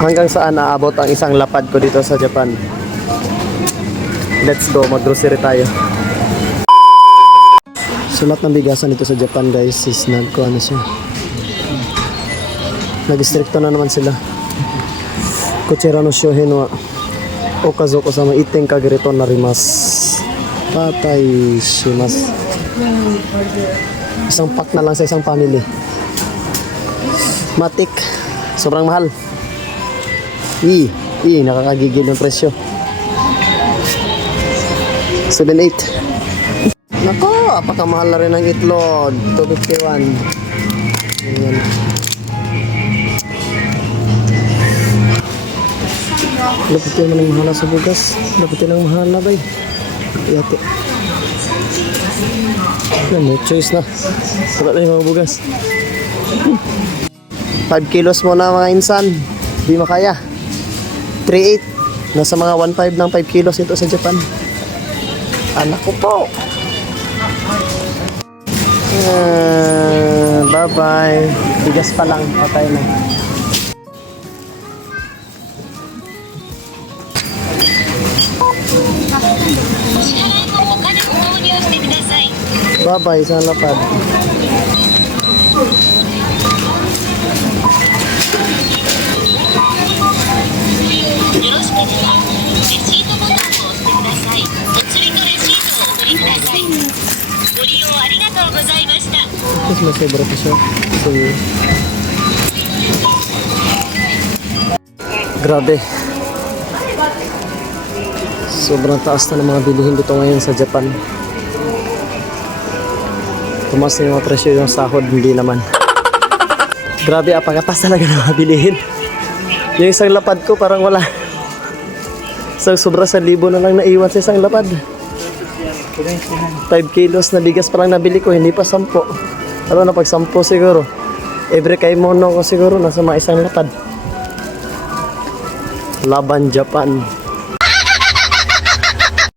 hanggang saan aabot ang isang lapad ko dito sa Japan. Let's go, mag-grocery tayo. So lahat ng bigasan dito sa Japan guys is nagko ano siya. Nag-districto na naman sila. Kuchira no shohen wa okazu ko sama iten kagirito narimas. Patay shimasu. Isang pack na lang sa isang family. Matik. Sobrang mahal. I, i, nakakagigil yung presyo. 7.8. Nako, apakamahal na rin ang itlog. 251. Ganyan. Dapat yun ang mahala sa bugas. Dapat yun ang mahala ba eh. Yate. No choice na. Wala na yung mga bugas. 5 kilos mo na mga insan. Di makaya. 3.8. Nasa mga 1.5 ng 5 kilos ito sa Japan. Anak ko po. Ah, bye-bye. Bigas pa lang. Patay na. Bye-bye. Isang lapad. Tapos may sobra pa siya. So, grabe. Sobrang taas ng mga bilihin dito ngayon sa Japan. Tumas na yung sahod, hindi naman. Grabe, apagatas talaga ng mga bilihin. Yung isang lapad ko parang wala. Isang sobra sa libo na lang naiwan sa isang lapad. 5 kilos na bigas pa lang nabili ko, hindi pa 10. Ano na pag 10 siguro. Every kay mono ko siguro nasa mga isang lapad. Laban Japan.